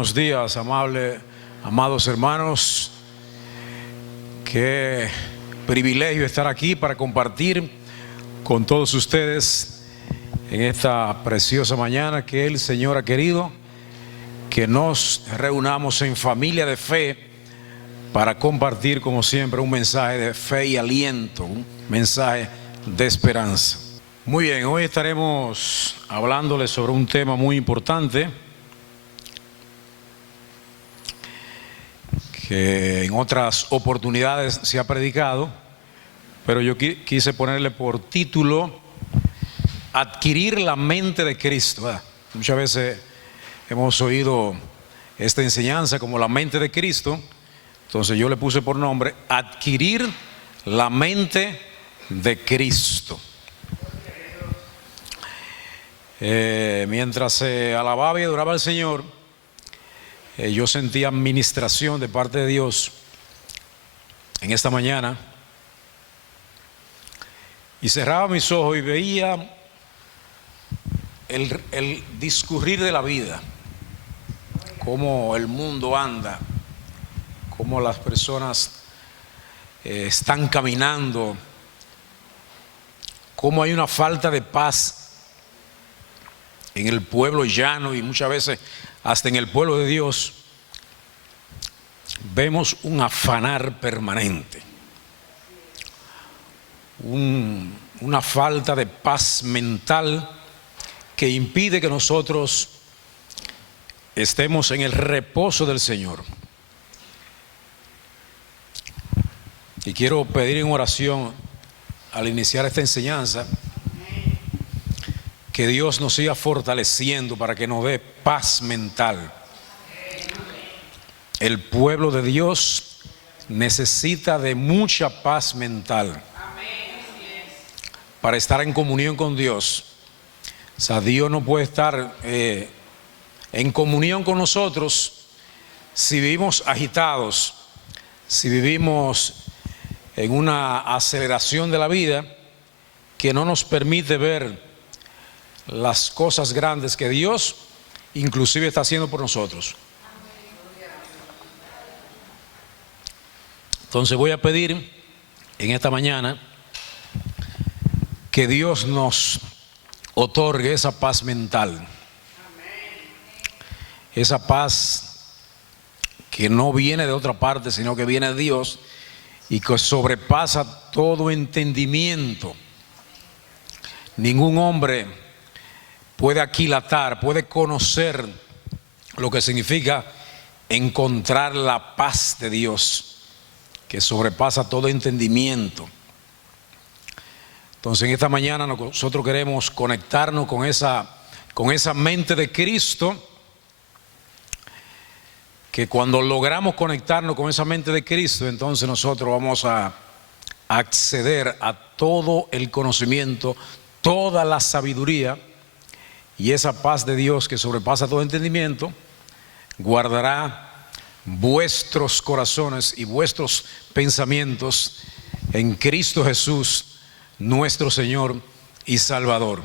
buenos días, amados hermanos. Qué privilegio estar aquí para compartir con todos ustedes en esta preciosa mañana que el Señor ha querido que nos reunamos en familia de fe para compartir, como siempre, un mensaje de fe y aliento, un mensaje de esperanza. Muy bien, hoy estaremos hablándoles sobre un tema muy importante que en otras oportunidades se ha predicado, pero yo quise ponerle por título Adquirir la mente de Cristo. Muchas veces hemos oído esta enseñanza como la mente de Cristo, entonces yo le puse por nombre Adquirir la mente de Cristo. Mientras se alababa y adoraba al Señor, yo sentía administración de parte de Dios en esta mañana y cerraba mis ojos y veía el discurrir de la vida, cómo el mundo anda, cómo las personas están caminando, cómo hay una falta de paz en el pueblo llano y muchas veces hasta en el pueblo de Dios. Vemos un afanar permanente, una falta de paz mental que impide que nosotros estemos en el reposo del Señor. Y quiero pedir en oración al iniciar esta enseñanza que Dios nos siga fortaleciendo para que nos dé paz mental. El pueblo de Dios necesita de mucha paz mental para estar en comunión con Dios. O sea, Dios no puede estar en comunión con nosotros si vivimos agitados, si vivimos en una aceleración de la vida que no nos permite ver las cosas grandes que Dios inclusive está haciendo por nosotros. Entonces voy a pedir en esta mañana que Dios nos otorgue esa paz mental, esa paz que no viene de otra parte sino que viene de Dios y que sobrepasa todo entendimiento. Ningún hombre puede aquilatar, puede conocer lo que significa encontrar la paz de Dios, que sobrepasa todo entendimiento. Entonces en esta mañana nosotros queremos conectarnos con esa mente de Cristo, que cuando logramos conectarnos con esa mente de Cristo, entonces nosotros vamos a acceder a todo el conocimiento, toda la sabiduría. Y esa paz de Dios que sobrepasa todo entendimiento, guardará vuestros corazones y vuestros pensamientos en Cristo Jesús, nuestro Señor y Salvador.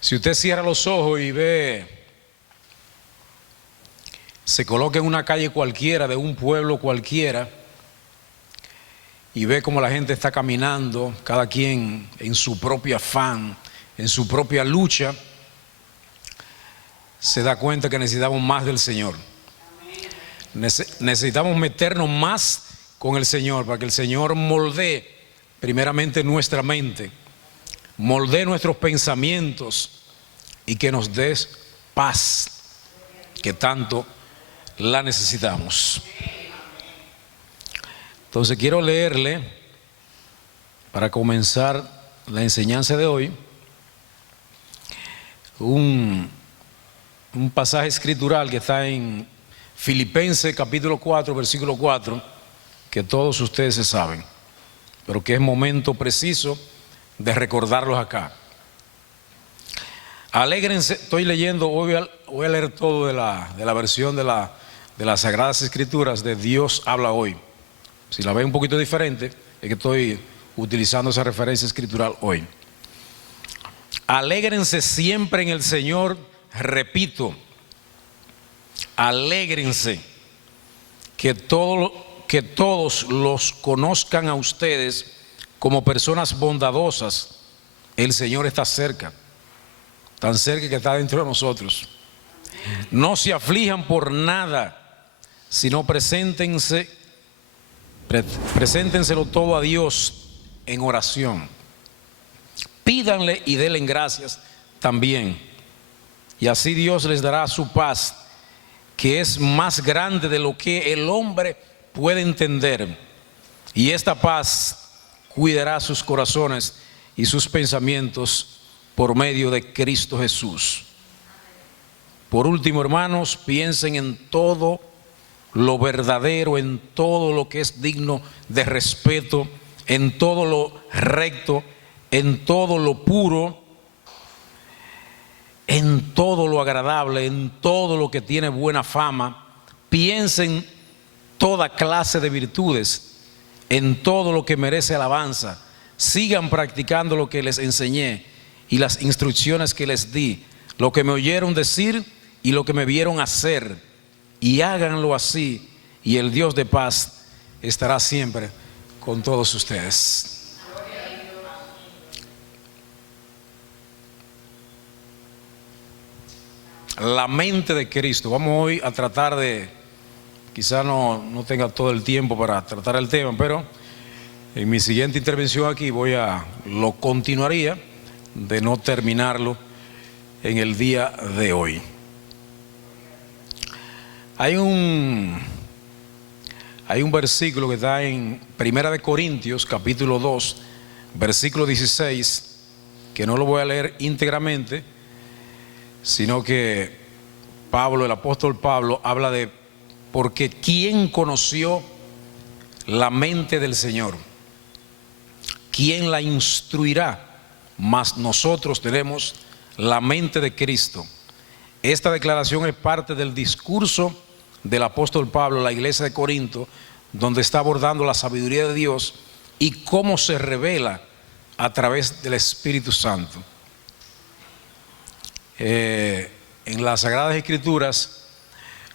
Si usted cierra los ojos y se coloca en una calle cualquiera, de un pueblo cualquiera, y ve cómo la gente está caminando, cada quien en su propio afán, en su propia lucha, se da cuenta que necesitamos más del Señor. Necesitamos meternos más con el Señor para que el Señor moldee primeramente nuestra mente, moldee nuestros pensamientos y que nos dé paz, que tanto la necesitamos. Entonces quiero leerle, para comenzar la enseñanza de hoy, un pasaje escritural que está en Filipenses capítulo 4, versículo 4, que todos ustedes se saben, pero que es momento preciso de recordarlos acá. Alégrense, estoy leyendo, voy a leer todo de la versión de las Sagradas Escrituras de Dios habla hoy. Si la ven un poquito diferente, es que estoy utilizando esa referencia escritural hoy. Alégrense siempre en el Señor, repito, alégrense, que todos los conozcan a ustedes como personas bondadosas. El Señor está cerca, tan cerca que está dentro de nosotros. No se aflijan por nada, sino preséntenselo todo a Dios en oración. Pídanle y denle gracias también. Y así Dios les dará su paz, que es más grande de lo que el hombre puede entender. Y esta paz cuidará sus corazones y sus pensamientos por medio de Cristo Jesús. Por último, hermanos, piensen en todo lo verdadero, en todo lo que es digno de respeto, en todo lo recto, en todo lo puro, en todo lo agradable, en todo lo que tiene buena fama. Piensen toda clase de virtudes, en todo lo que merece alabanza. Sigan practicando lo que les enseñé y las instrucciones que les di, lo que me oyeron decir y lo que me vieron hacer, y háganlo así, y el Dios de paz estará siempre con todos ustedes. La mente de Cristo. Vamos hoy a tratar de, quizá no tenga todo el tiempo para tratar el tema, pero en mi siguiente intervención aquí lo continuaría, de no terminarlo en el día de hoy. Hay un versículo que está en Primera de Corintios, capítulo 2, versículo 16, que no lo voy a leer íntegramente, sino que el apóstol Pablo habla de, porque ¿quién conoció la mente del Señor? ¿Quién la instruirá? Mas nosotros tenemos la mente de Cristo. Esta declaración es parte del discurso del apóstol Pablo a la iglesia de Corinto, donde está abordando la sabiduría de Dios y cómo se revela a través del Espíritu Santo. En las Sagradas Escrituras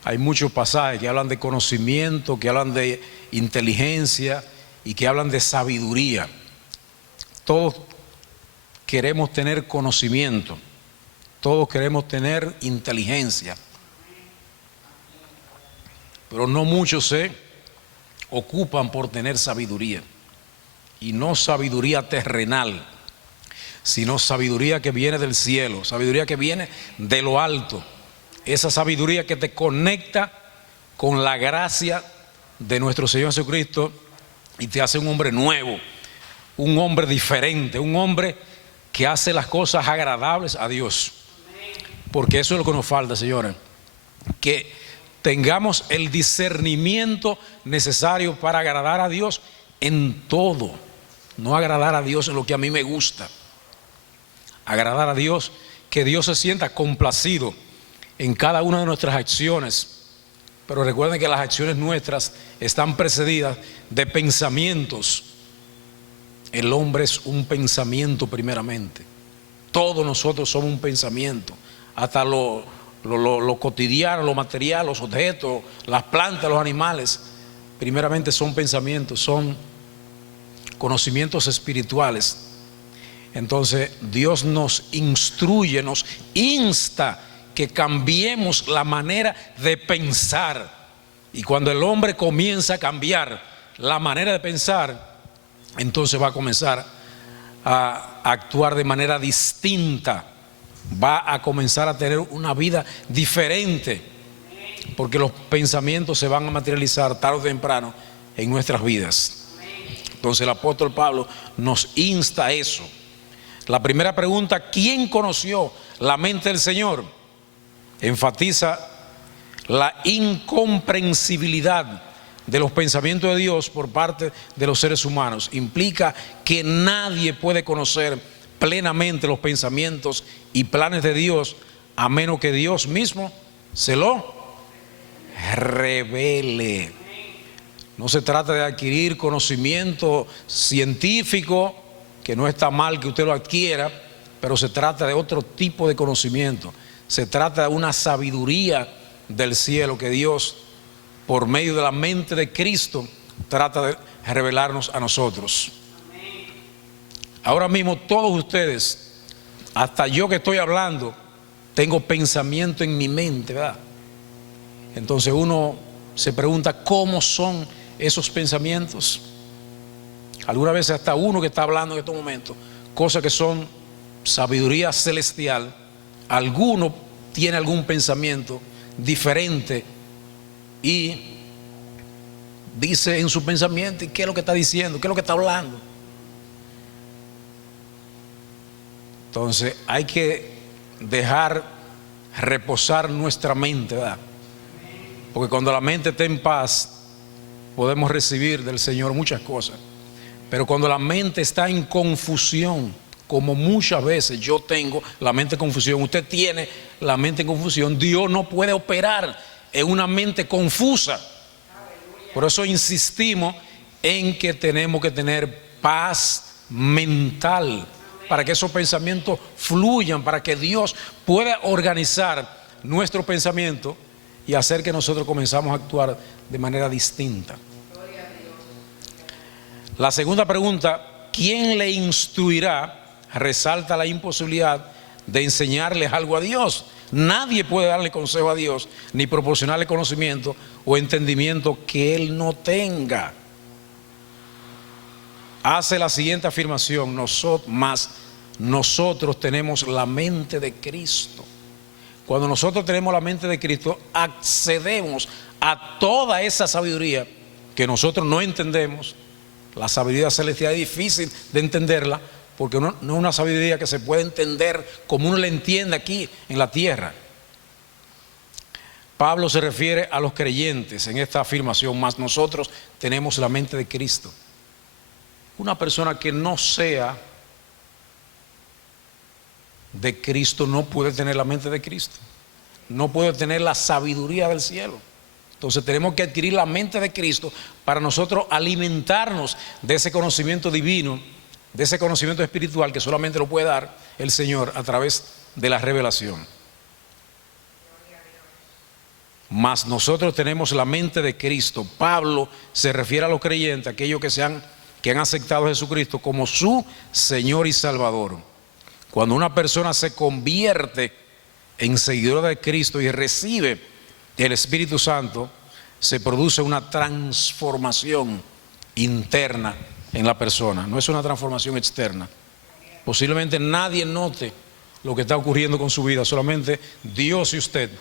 hay muchos pasajes que hablan de conocimiento, que hablan de inteligencia y que hablan de sabiduría. Todos queremos tener conocimiento, todos queremos tener inteligencia, pero no muchos se ocupan por tener sabiduría, y no sabiduría terrenal, sino sabiduría que viene del cielo, sabiduría que viene de lo alto, esa sabiduría que te conecta con la gracia de nuestro Señor Jesucristo y te hace un hombre nuevo, un hombre diferente, un hombre que hace las cosas agradables a Dios. Porque eso es lo que nos falta, señores, que tengamos el discernimiento necesario para agradar a Dios en todo, no agradar a Dios en lo que a mí me gusta, agradar a Dios, que Dios se sienta complacido en cada una de nuestras acciones. Pero recuerden que las acciones nuestras están precedidas de pensamientos. El hombre es un pensamiento primeramente. Todos nosotros somos un pensamiento. Hasta lo cotidiano, lo material, los objetos, las plantas, los animales, primeramente son pensamientos, son conocimientos espirituales. Entonces Dios nos instruye, nos insta que cambiemos la manera de pensar. Y cuando el hombre comienza a cambiar la manera de pensar, entonces va a comenzar a actuar de manera distinta, va a comenzar a tener una vida diferente, porque los pensamientos se van a materializar tarde o temprano en nuestras vidas. Entonces el apóstol Pablo nos insta a eso. La primera pregunta, ¿quién conoció la mente del Señor? Enfatiza la incomprensibilidad de los pensamientos de Dios por parte de los seres humanos. Implica que nadie puede conocer plenamente los pensamientos y planes de Dios a menos que Dios mismo se lo revele. No se trata de adquirir conocimiento científico, que no está mal que usted lo adquiera, pero se trata de otro tipo de conocimiento. Se trata de una sabiduría del cielo que Dios, por medio de la mente de Cristo, trata de revelarnos a nosotros. Ahora mismo todos ustedes, hasta yo que estoy hablando, tengo pensamiento en mi mente, ¿verdad? Entonces uno se pregunta cómo son esos pensamientos. Algunas veces hasta uno que está hablando en estos momentos, cosas que son sabiduría celestial, alguno tiene algún pensamiento diferente y dice en su pensamiento, ¿y qué es lo que está diciendo? ¿Qué es lo que está hablando? Entonces hay que dejar reposar nuestra mente, ¿verdad? Porque cuando la mente está en paz, podemos recibir del Señor muchas cosas. Pero cuando la mente está en confusión, como muchas veces yo tengo la mente en confusión, usted tiene la mente en confusión, Dios no puede operar en una mente confusa. Por eso insistimos en que tenemos que tener paz mental, para que esos pensamientos fluyan, para que Dios pueda organizar nuestro pensamiento y hacer que nosotros comenzamos a actuar de manera distinta. La segunda pregunta, ¿quién le instruirá? Resalta la imposibilidad de enseñarles algo a Dios. Nadie puede darle consejo a Dios, ni proporcionarle conocimiento o entendimiento que Él no tenga. Hace la siguiente afirmación: nosotros tenemos la mente de Cristo. Cuando nosotros tenemos la mente de Cristo, accedemos a toda esa sabiduría que nosotros no entendemos. La sabiduría celestial es difícil de entenderla, porque no es una sabiduría que se puede entender como uno la entiende aquí en la tierra. Pablo se refiere a los creyentes en esta afirmación: mas nosotros tenemos la mente de Cristo. Una persona que no sea de Cristo no puede tener la mente de Cristo, no puede tener la sabiduría del cielo. Entonces tenemos que adquirir la mente de Cristo para nosotros alimentarnos de ese conocimiento divino, de ese conocimiento espiritual que solamente lo puede dar el Señor a través de la revelación. Mas nosotros tenemos la mente de Cristo. Pablo se refiere a los creyentes, aquellos que han aceptado a Jesucristo como su Señor y Salvador. Cuando una persona se convierte en seguidor de Cristo y recibe el Espíritu Santo, se produce una transformación interna en la persona, no es una transformación externa. Posiblemente nadie note lo que está ocurriendo con su vida, solamente Dios y usted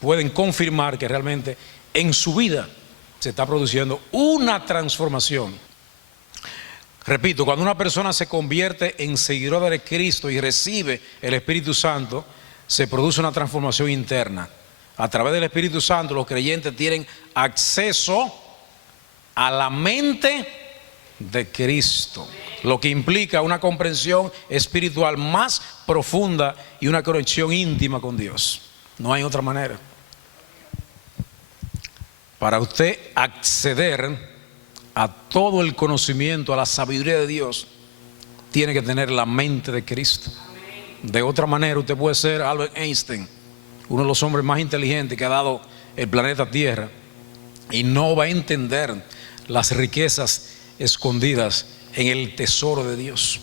pueden confirmar que realmente en su vida se está produciendo una transformación. Repito, cuando una persona se convierte en seguidora de Cristo y recibe el Espíritu Santo, se produce una transformación interna. A través del Espíritu Santo los creyentes tienen acceso a la mente de Cristo, lo que implica una comprensión espiritual más profunda y una conexión íntima con Dios. No hay otra manera. Para usted acceder a todo el conocimiento, a la sabiduría de Dios, tiene que tener la mente de Cristo. De otra manera usted puede ser Albert Einstein, uno de los hombres más inteligentes que ha dado el planeta Tierra, y no va a entender las riquezas escondidas en el tesoro de Dios.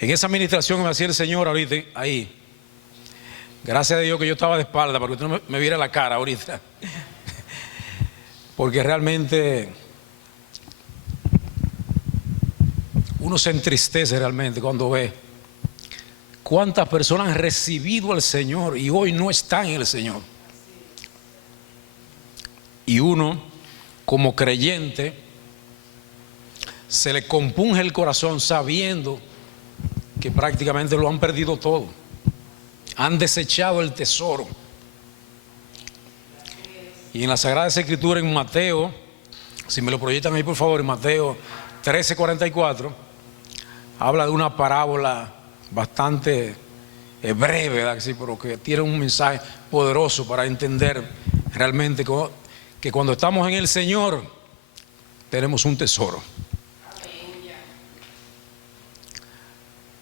En esa administración me hacía el Señor ahorita ahí, gracias a Dios que yo estaba de espalda para que usted no me viera la cara ahorita, porque realmente uno se entristece realmente cuando ve cuántas personas han recibido al Señor y hoy no están en el Señor. Y uno, como creyente, se le compunge el corazón sabiendo que prácticamente lo han perdido todo. Han desechado el tesoro. Y en la Sagrada Escritura, en Mateo, si me lo proyectan ahí por favor, en Mateo 13:44, habla de una parábola bastante breve, ¿verdad? Sí, pero que tiene un mensaje poderoso para entender realmente que cuando estamos en el Señor tenemos un tesoro.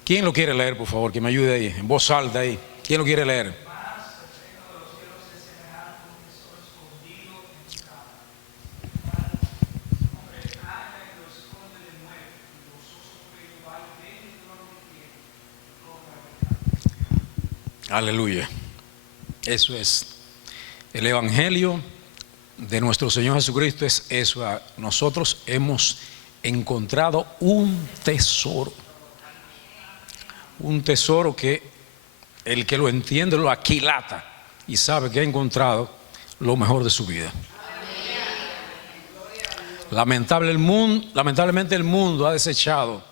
¿Quién lo quiere leer, por favor? Que me ayude ahí, en voz alta ahí. ¿Quién lo quiere leer? Aleluya. Eso es. El Evangelio de nuestro Señor Jesucristo es eso. Nosotros hemos encontrado un tesoro. Un tesoro que el que lo entiende lo aquilata y sabe que ha encontrado lo mejor de su vida. Lamentablemente el mundo ha desechado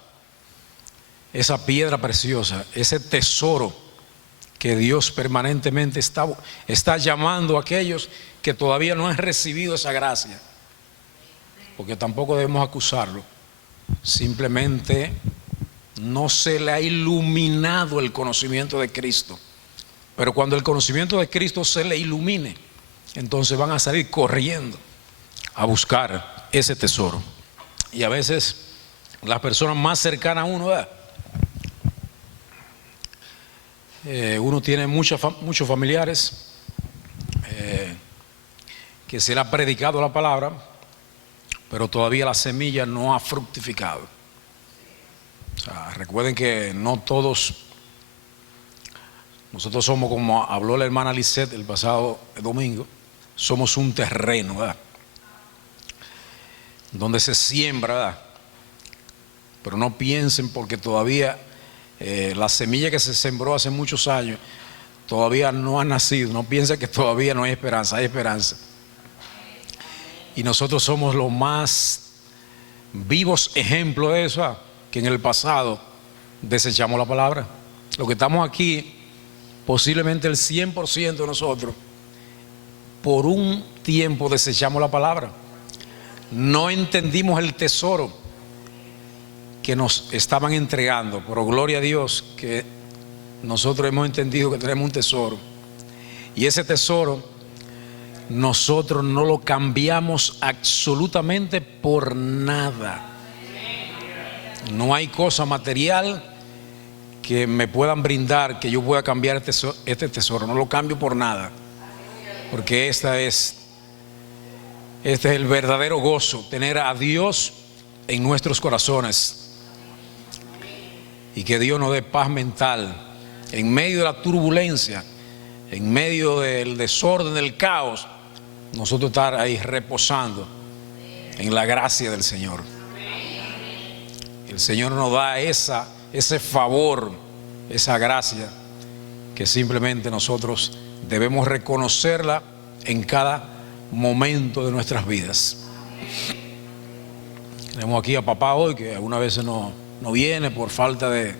esa piedra preciosa, ese tesoro que Dios permanentemente está llamando a aquellos que todavía no han recibido esa gracia, porque tampoco debemos acusarlo, simplemente no se le ha iluminado el conocimiento de Cristo. Pero cuando el conocimiento de Cristo se le ilumine, entonces van a salir corriendo a buscar ese tesoro. Y a veces las personas más cercanas a uno, uno tiene muchos familiares que se le ha predicado la palabra, pero todavía la semilla no ha fructificado. O sea, recuerden que no todos, nosotros somos, como habló la hermana Lisette el pasado domingo, somos un terreno, ¿verdad?, donde se siembra, ¿verdad? Pero no piensen, porque todavía la semilla que se sembró hace muchos años todavía no ha nacido. No piensen que todavía no hay esperanza, hay esperanza. Y nosotros somos los más vivos ejemplos de eso, que en el pasado desechamos la palabra. Los que estamos aquí, posiblemente el 100% de nosotros, por un tiempo desechamos la palabra. No entendimos el tesoro que nos estaban entregando, pero gloria a Dios que nosotros hemos entendido que tenemos un tesoro. Y ese tesoro nosotros no lo cambiamos absolutamente por nada. No hay cosa material que me puedan brindar que yo pueda cambiar este tesoro. No lo cambio por nada, porque este es el verdadero gozo, tener a Dios en nuestros corazones, y que Dios nos dé paz mental en medio de la turbulencia, en medio del desorden, del caos. Nosotros estar ahí reposando en la gracia del Señor. El Señor nos da ese favor, esa gracia, que simplemente nosotros debemos reconocerla en cada momento de nuestras vidas. Tenemos aquí a papá hoy, que algunas veces no viene por falta de,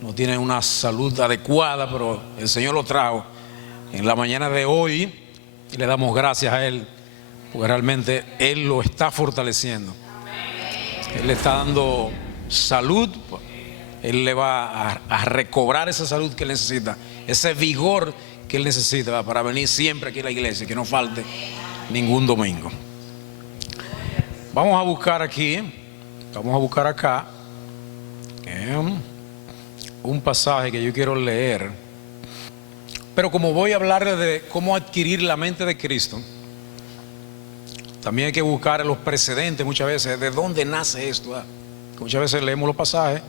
no tiene una salud adecuada, pero el Señor lo trajo en la mañana de hoy y le damos gracias a Él, porque realmente Él lo está fortaleciendo. Él le está dando salud. Él le va a recobrar esa salud que él necesita, ese vigor que él necesita para venir siempre aquí a la iglesia, que no falte ningún domingo. Vamos a buscar acá un pasaje que yo quiero leer, pero como voy a hablar de cómo adquirir la mente de Cristo, también hay que buscar los precedentes muchas veces, de dónde nace esto. Muchas veces leemos los pasajes,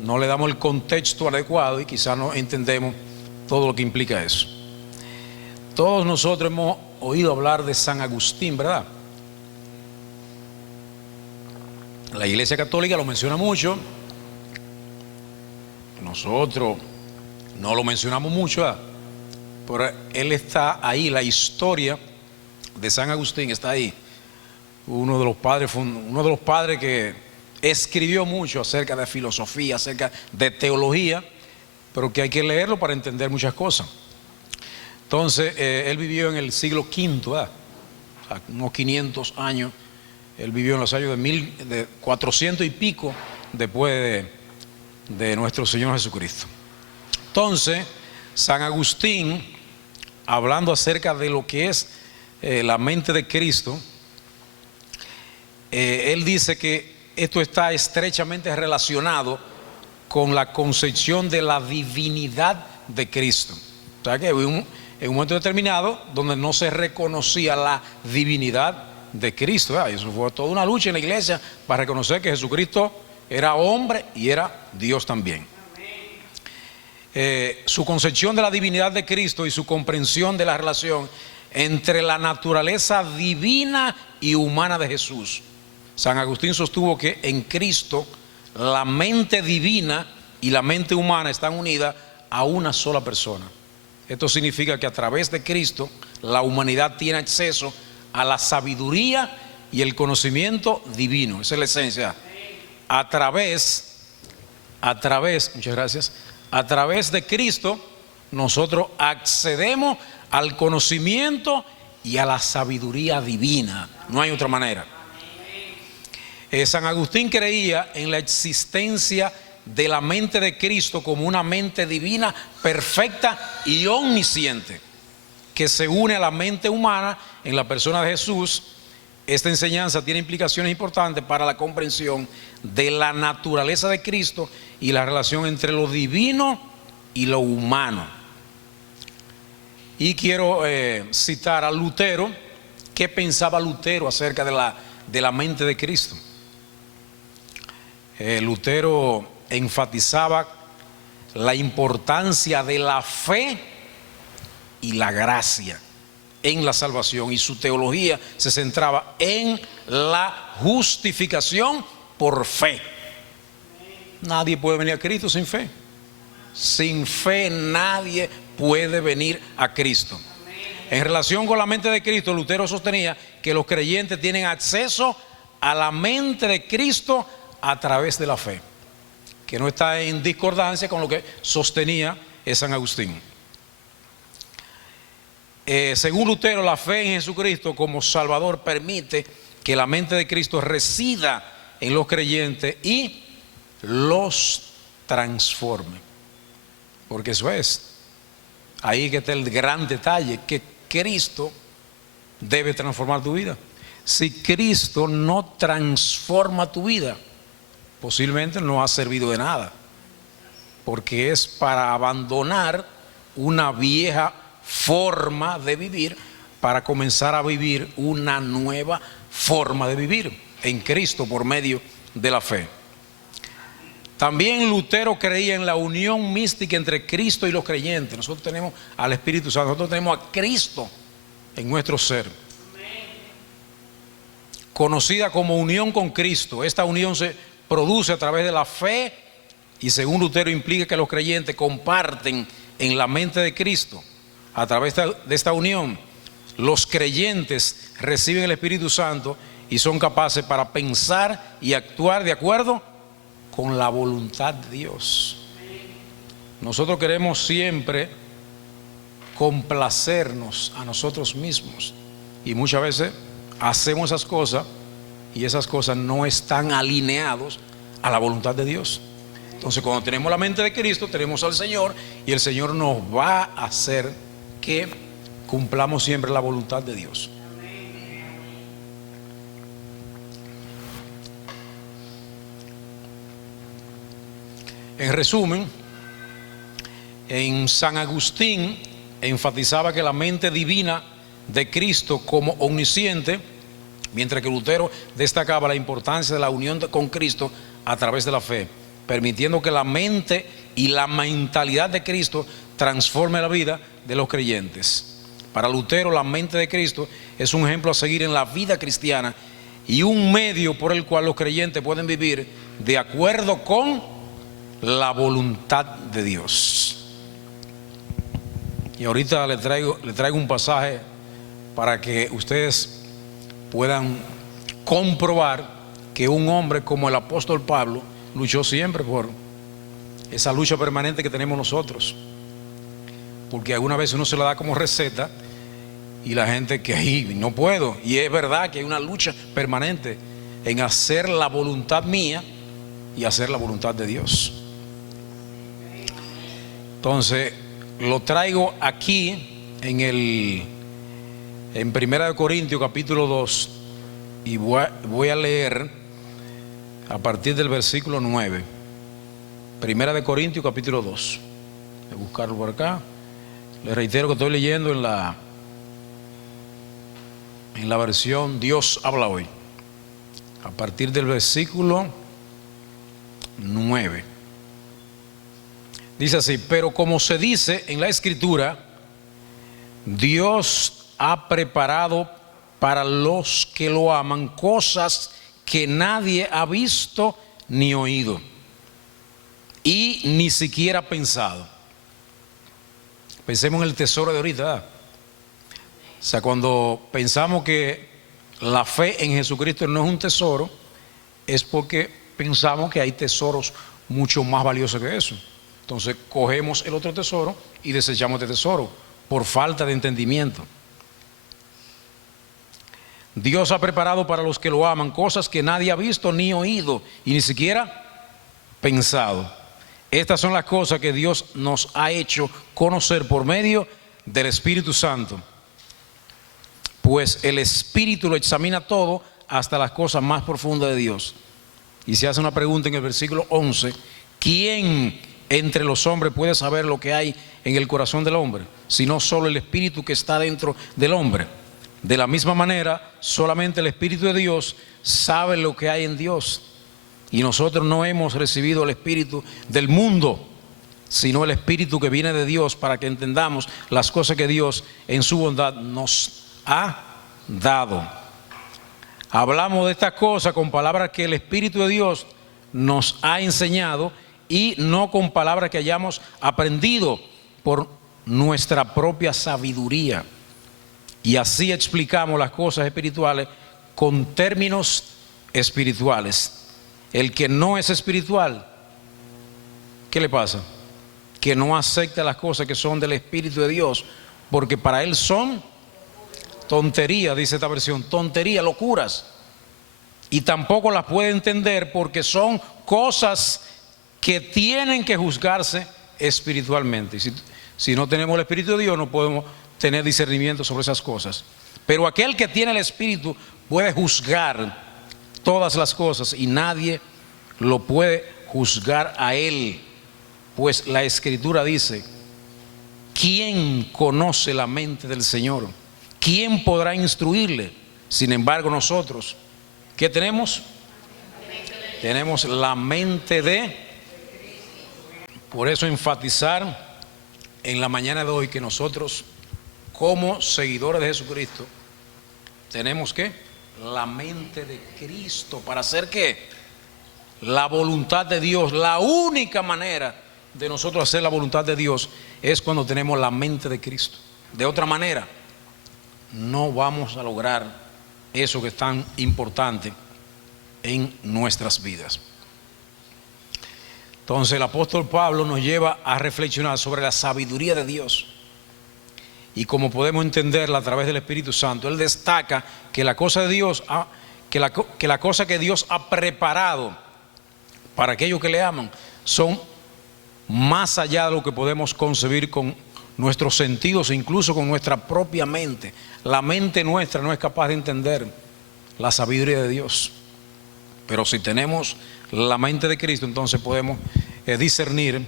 no le damos el contexto adecuado y quizás no entendemos todo lo que implica eso. Todos nosotros hemos oído hablar de San Agustín, ¿verdad? La Iglesia Católica lo menciona mucho. Nosotros no lo mencionamos mucho, ¿verdad? Pero él está ahí, la historia de San Agustín está ahí. Uno de los padres que escribió mucho acerca de filosofía, acerca de teología, pero que hay que leerlo para entender muchas cosas. Entonces, él vivió en el siglo V, ¿verdad? O sea, unos 500 años. Él vivió en los años de 400 y pico después de nuestro Señor Jesucristo. Entonces, San Agustín, hablando acerca de lo que es la mente de Cristo, él dice que esto está estrechamente relacionado con la concepción de la divinidad de Cristo. O sea que en un momento determinado donde no se reconocía la divinidad de Cristo. Eso fue toda una lucha en la iglesia para reconocer que Jesucristo era hombre y era Dios también. Su concepción de la divinidad de Cristo y su comprensión de la relación entre la naturaleza divina y humana de Jesús. San Agustín sostuvo que en Cristo la mente divina y la mente humana están unidas a una sola persona. Esto significa que a través de Cristo la humanidad tiene acceso a la sabiduría y el conocimiento divino. Esa es la esencia. Muchas gracias. A través de Cristo nosotros accedemos al conocimiento y a la sabiduría divina. No hay otra manera. San Agustín creía en la existencia de la mente de Cristo como una mente divina, perfecta y omnisciente, que se une a la mente humana en la persona de Jesús. Esta enseñanza tiene implicaciones importantes para la comprensión de la naturaleza de Cristo y la relación entre lo divino y lo humano. Y quiero citar a Lutero. ¿Qué pensaba Lutero acerca de la mente de Cristo? Lutero enfatizaba la importancia de la fe y la gracia en la salvación, y su teología se centraba en la justificación por fe. Nadie puede venir a Cristo sin fe. Sin fe nadie puede venir a Cristo. En relación con la mente de Cristo, Lutero sostenía que los creyentes tienen acceso a la mente de Cristo a través de la fe, que no está en discordancia con lo que sostenía San Agustín. Según Lutero, la fe en Jesucristo como Salvador permite que la mente de Cristo resida en los creyentes y los transforme. Porque eso es, ahí que está el gran detalle, que Cristo debe transformar tu vida. Si Cristo no transforma tu vida, posiblemente no ha servido de nada, porque es para abandonar una vieja forma de vivir para comenzar a vivir una nueva forma de vivir en Cristo por medio de la fe. También Lutero creía en la unión mística entre Cristo y los creyentes. Nosotros tenemos al Espíritu Santo, nosotros tenemos a Cristo en nuestro ser, conocida como unión con Cristo. Esta unión se produce a través de la fe y, según Lutero, implica que los creyentes comparten en la mente de Cristo. A través de esta unión, los creyentes reciben el Espíritu Santo y son capaces para pensar y actuar de acuerdo con la voluntad de Dios. Nosotros queremos siempre complacernos a nosotros mismos y muchas veces hacemos esas cosas y esas cosas no están alineados a la voluntad de Dios. Entonces, cuando tenemos la mente de Cristo, tenemos al Señor, y el Señor nos va a hacer que cumplamos siempre la voluntad de Dios. En resumen, en San Agustín enfatizaba que la mente divina de Cristo como omnisciente, mientras que Lutero destacaba la importancia de la unión con Cristo a través de la fe, permitiendo que la mente y la mentalidad de Cristo transforme la vida de los creyentes. Para Lutero, la mente de Cristo es un ejemplo a seguir en la vida cristiana y un medio por el cual los creyentes pueden vivir de acuerdo con la voluntad de Dios. Y ahorita le traigo un pasaje para que ustedes puedan comprobar que un hombre como el apóstol Pablo luchó siempre por esa lucha permanente que tenemos nosotros, porque alguna vez uno se la da como receta y la gente que ahí no puedo, y es verdad que hay una lucha permanente en hacer la voluntad mía y hacer la voluntad de Dios. Entonces lo traigo aquí en 1 Corintios capítulo 2 y voy a leer a partir del versículo 9. Primera de Corintios capítulo 2. Voy a buscarlo por acá. Les reitero que estoy leyendo en la versión Dios habla hoy, a partir del versículo 9. Dice así: pero como se dice en la Escritura, Dios ha preparado para los que lo aman cosas que nadie ha visto ni oído y ni siquiera pensado. Pensemos en el tesoro de ahorita, ¿verdad? O sea, cuando pensamos que la fe en Jesucristo no es un tesoro, es porque pensamos que hay tesoros mucho más valiosos que eso. Entonces cogemos el otro tesoro y desechamos este tesoro por falta de entendimiento. Dios ha preparado para los que lo aman cosas que nadie ha visto ni oído y ni siquiera pensado. Estas son las cosas que Dios nos ha hecho conocer por medio del Espíritu Santo. Pues el Espíritu lo examina todo, hasta las cosas más profundas de Dios. Y se hace una pregunta en el versículo 11: ¿quién entre los hombres puede saber lo que hay en el corazón del hombre, sino solo el Espíritu que está dentro del hombre? De la misma manera, solamente el Espíritu de Dios sabe lo que hay en Dios. Y nosotros no hemos recibido el Espíritu del mundo, sino el Espíritu que viene de Dios, para que entendamos las cosas que Dios en su bondad nos ha dado. Hablamos de estas cosas con palabras que el Espíritu de Dios nos ha enseñado y no con palabras que hayamos aprendido por nuestra propia sabiduría. Y así explicamos las cosas espirituales con términos espirituales. El que no es espiritual, ¿qué le pasa? Que no acepta las cosas que son del Espíritu de Dios, porque para él son tontería, dice esta versión, tontería, locuras. Y tampoco las puede entender porque son cosas que tienen que juzgarse espiritualmente. Si no tenemos el Espíritu de Dios, no podemos tener discernimiento sobre esas cosas. Pero aquel que tiene el Espíritu puede juzgar todas las cosas y nadie lo puede juzgar a él, pues la Escritura dice: ¿quién conoce la mente del Señor? ¿Quién podrá instruirle? Sin embargo, nosotros, ¿qué tenemos? Tenemos la mente de. Por eso enfatizar en la mañana de hoy que nosotros, como seguidores de Jesucristo, tenemos que la mente de Cristo. ¿Para hacer qué? La voluntad de Dios. La única manera de nosotros hacer la voluntad de Dios es cuando tenemos la mente de Cristo. De otra manera no vamos a lograr eso que es tan importante en nuestras vidas. Entonces el apóstol Pablo nos lleva a reflexionar sobre la sabiduría de Dios y cómo podemos entenderla a través del Espíritu Santo. Él destaca que la cosa de Dios, que la cosa que Dios ha preparado para aquellos que le aman son más allá de lo que podemos concebir con nuestros sentidos, incluso con nuestra propia mente. La mente nuestra no es capaz de entender la sabiduría de Dios. Pero si tenemos la mente de Cristo, entonces podemos discernir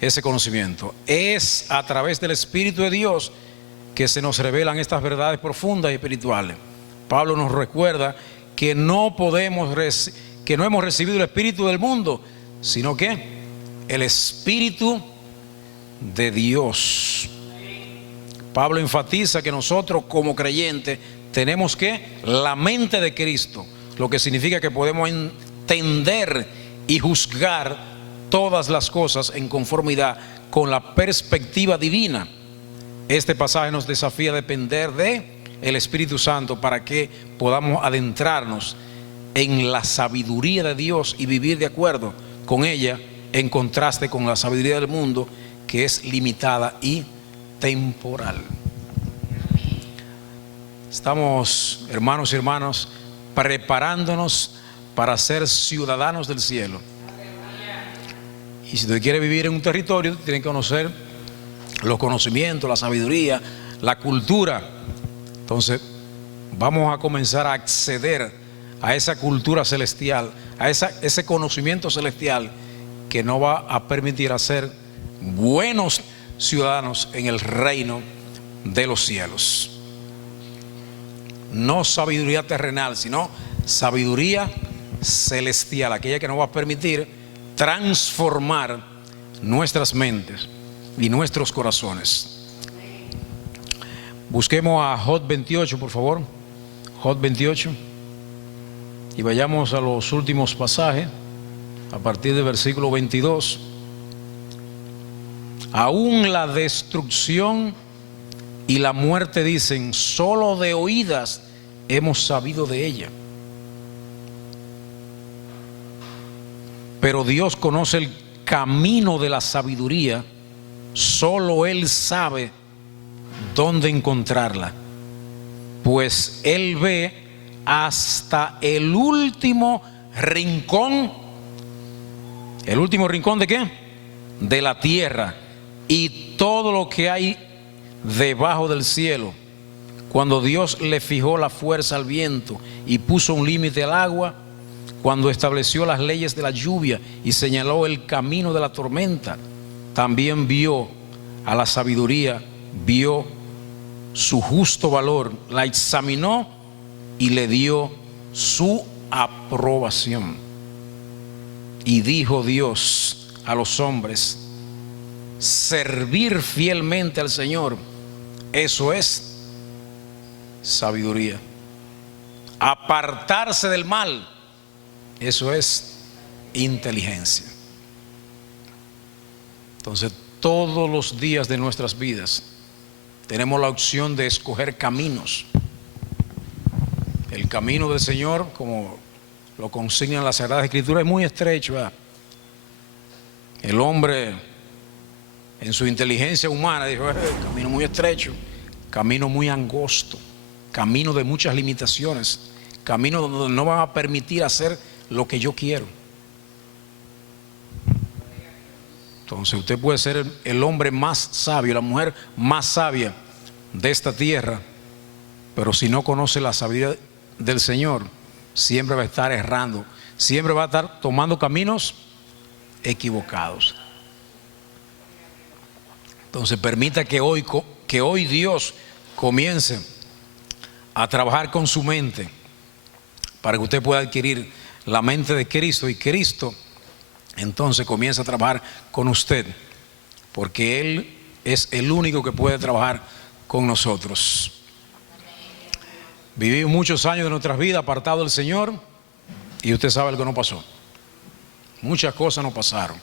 ese conocimiento. Es a través del Espíritu de Dios que se nos revelan estas verdades profundas y espirituales. Pablo nos recuerda que no hemos recibido el Espíritu del mundo, sino que el Espíritu de Dios. Pablo enfatiza que nosotros como creyentes tenemos que la mente de Cristo, lo que significa que podemos entender y juzgar todas las cosas en conformidad con la perspectiva divina. Este pasaje nos desafía a depender de el Espíritu Santo para que podamos adentrarnos en la sabiduría de Dios y vivir de acuerdo con ella, en contraste con la sabiduría del mundo, que es limitada y temporal. Estamos, hermanos y hermanas, preparándonos para ser ciudadanos del cielo. Y si usted quiere vivir en un territorio, tiene que conocer los conocimientos, la sabiduría, la cultura. Entonces vamos a comenzar a acceder a esa cultura celestial, a ese conocimiento celestial que no va a permitir hacer buenos ciudadanos en el reino de los cielos. No sabiduría terrenal, sino sabiduría celestial, aquella que nos va a permitir transformar nuestras mentes y nuestros corazones. Busquemos a Job 28, por favor. Job 28. Y vayamos a los últimos pasajes, a partir del versículo 22. Aún la destrucción y la muerte dicen, solo de oídas hemos sabido de ella. Pero Dios conoce el camino de la sabiduría, solo Él sabe dónde encontrarla, pues Él ve hasta el último rincón. ¿El último rincón de qué? De la tierra, y todo lo que hay debajo del cielo. Cuando Dios le fijó la fuerza al viento y puso un límite al agua, cuando estableció las leyes de la lluvia y señaló el camino de la tormenta, también vio a la sabiduría, vio su justo valor, la examinó y le dio su aprobación. Y dijo Dios a los hombres: servir fielmente al Señor, eso es sabiduría. Apartarse del mal, eso es inteligencia. Entonces, todos los días de nuestras vidas tenemos la opción de escoger caminos. El camino del Señor, como lo consignan las Sagradas Escrituras, es muy estrecho, ¿verdad? El hombre, en su inteligencia humana, dijo: camino muy estrecho, camino muy angosto, camino de muchas limitaciones, camino donde no van a permitir hacer lo que yo quiero. Entonces usted puede ser el hombre más sabio, la mujer más sabia de esta tierra, pero si no conoce la sabiduría del Señor, siempre va a estar errando, siempre va a estar tomando caminos equivocados. Entonces permita que hoy Dios comience a trabajar con su mente, para que usted pueda adquirir la mente de Cristo, y Cristo entonces comienza a trabajar con usted, porque Él es el único que puede trabajar con nosotros. Vivimos muchos años de nuestras vidas apartados del Señor, y usted sabe lo que nos pasó. Muchas cosas nos pasaron.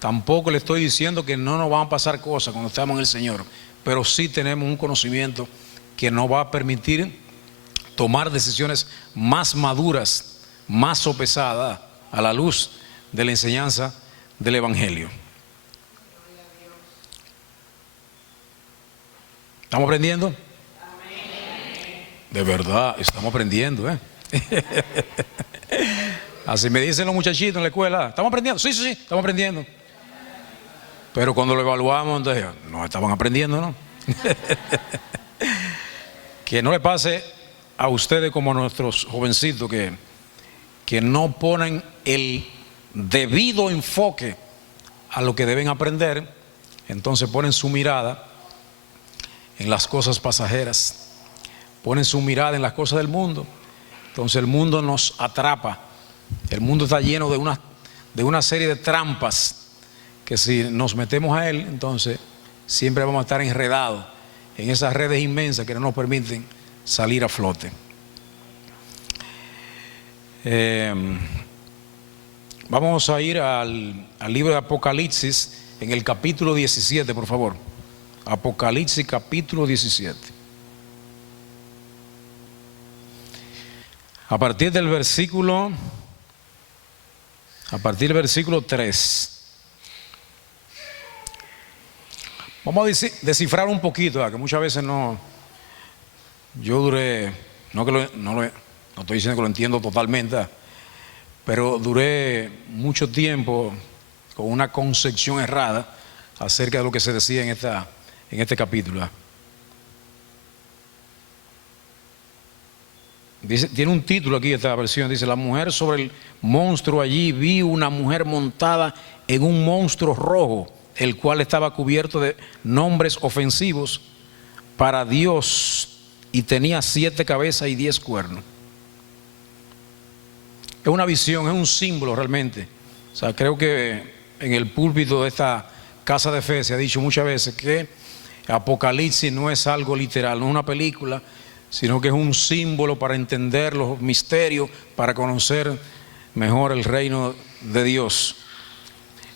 Tampoco le estoy diciendo que no nos van a pasar cosas cuando estamos en el Señor, pero sí tenemos un conocimiento que nos va a permitir tomar decisiones más maduras, más sopesadas a la luz de la enseñanza del Evangelio. ¿Estamos aprendiendo? De verdad, estamos aprendiendo, ¿eh? Así me dicen los muchachitos en la escuela: ¿estamos aprendiendo? Sí, estamos aprendiendo. Pero cuando lo evaluamos, entonces no estaban aprendiendo, ¿no? Que no le pase a ustedes como a nuestros jovencitos que no ponen el debido enfoque a lo que deben aprender. Entonces ponen su mirada en las cosas pasajeras, ponen su mirada en las cosas del mundo. Entonces el mundo nos atrapa. El mundo está lleno de una serie de trampas que si nos metemos a él, entonces siempre vamos a estar enredados en esas redes inmensas que no nos permiten salir a flote. Vamos a ir al libro de Apocalipsis, en el capítulo 17, por favor. Apocalipsis capítulo 17. A partir del versículo 3. Vamos a descifrar un poquito, ¿verdad? Que muchas veces no. Yo duré, no estoy diciendo que lo entiendo totalmente, ¿verdad? Pero duré mucho tiempo con una concepción errada acerca de lo que se decía en este capítulo, ¿verdad? Dice, tiene un título aquí esta versión, dice: la mujer sobre el monstruo. Allí vi una mujer montada en un monstruo rojo, el cual estaba cubierto de nombres ofensivos para Dios y tenía 7 cabezas y 10 cuernos. Es una visión, es un símbolo realmente. O sea, creo que en el púlpito de esta casa de fe se ha dicho muchas veces que Apocalipsis no es algo literal, no es una película, sino que es un símbolo para entender los misterios, para conocer mejor el reino de Dios.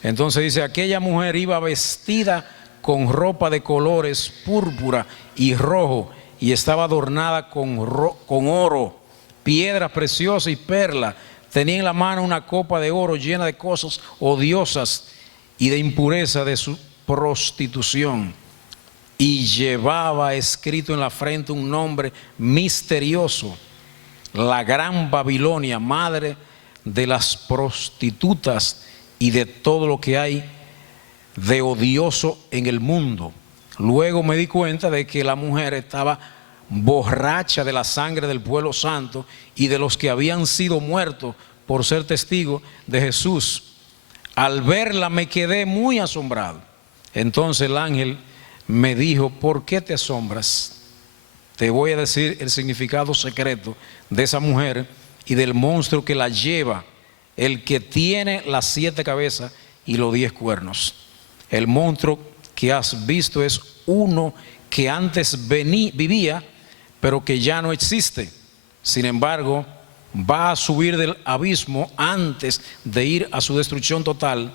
Entonces dice: aquella mujer iba vestida con ropa de colores púrpura y rojo, y estaba adornada con oro, piedras preciosas y perlas. Tenía en la mano una copa de oro llena de cosas odiosas y de impureza de su prostitución. Y llevaba escrito en la frente un nombre misterioso: la Gran Babilonia, madre de las prostitutas y de todo lo que hay de odioso en el mundo. Luego me di cuenta de que la mujer estaba borracha de la sangre del pueblo santo y de los que habían sido muertos por ser testigos de Jesús. Al verla me quedé muy asombrado. Entonces el ángel me dijo: ¿por qué te asombras? Te voy a decir el significado secreto de esa mujer y del monstruo que la lleva, el que tiene las 7 cabezas y los 10 cuernos. El monstruo que has visto es uno que antes vivía, pero que ya no existe. Sin embargo, va a subir del abismo antes de ir a su destrucción total.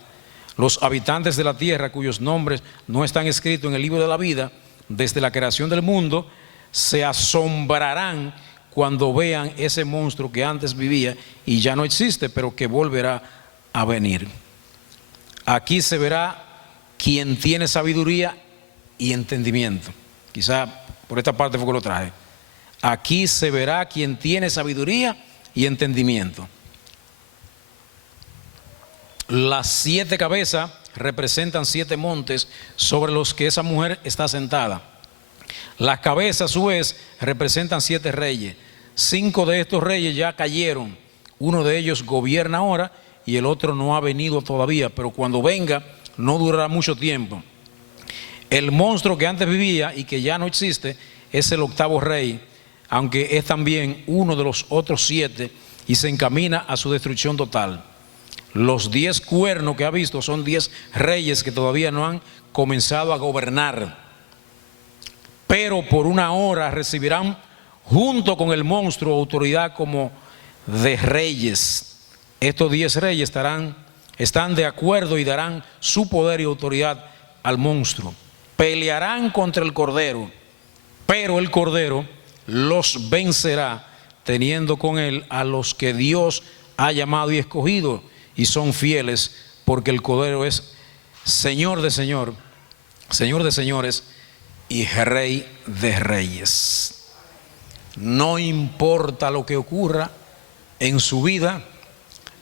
Los habitantes de la tierra, cuyos nombres no están escritos en el libro de la vida desde la creación del mundo, se asombrarán cuando vean ese monstruo que antes vivía y ya no existe, pero que volverá a venir. Aquí se verá quien tiene sabiduría y entendimiento. Quizá por esta parte fue que lo traje. Aquí se verá quien tiene sabiduría y entendimiento. Las 7 cabezas representan 7 montes sobre los que esa mujer está sentada. Las cabezas a su vez representan 7 reyes. 5 de estos reyes ya cayeron. Uno de ellos gobierna ahora y el otro no ha venido todavía, pero cuando venga no durará mucho tiempo. El monstruo que antes vivía y que ya no existe es el 8º rey, aunque es también uno de los otros 7 y se encamina a su destrucción total. Los 10 cuernos que ha visto son 10 reyes que todavía no han comenzado a gobernar, pero por una hora recibirán junto con el monstruo autoridad como de reyes. Estos 10 reyes están de acuerdo y darán su poder y autoridad al monstruo. Pelearán contra el Cordero, pero el Cordero los vencerá, teniendo con él a los que Dios ha llamado y escogido y son fieles, porque el Cordero es Señor de señores y Rey de reyes. No importa lo que ocurra en su vida,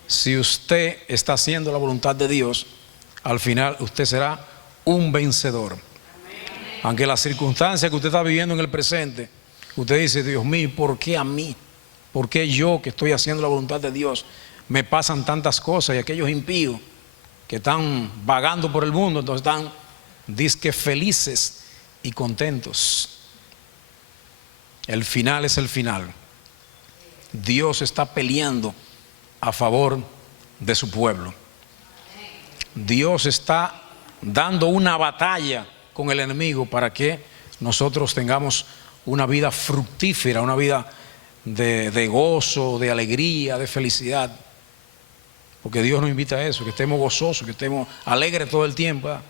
si usted está haciendo la voluntad de Dios, al final usted será un vencedor. Aunque las circunstancias que usted está viviendo en el presente, usted dice: Dios mío, ¿por qué a mí? ¿Por qué yo, que estoy haciendo la voluntad de Dios, me pasan tantas cosas? Y aquellos impíos que están vagando por el mundo, entonces están dizque felices y contentos. El final es el final. Dios está peleando a favor de su pueblo. Dios está dando una batalla con el enemigo para que nosotros tengamos una vida fructífera, una vida de gozo, de alegría, de felicidad. Porque Dios nos invita a eso, que estemos gozosos, que estemos alegres todo el tiempo, ¿verdad?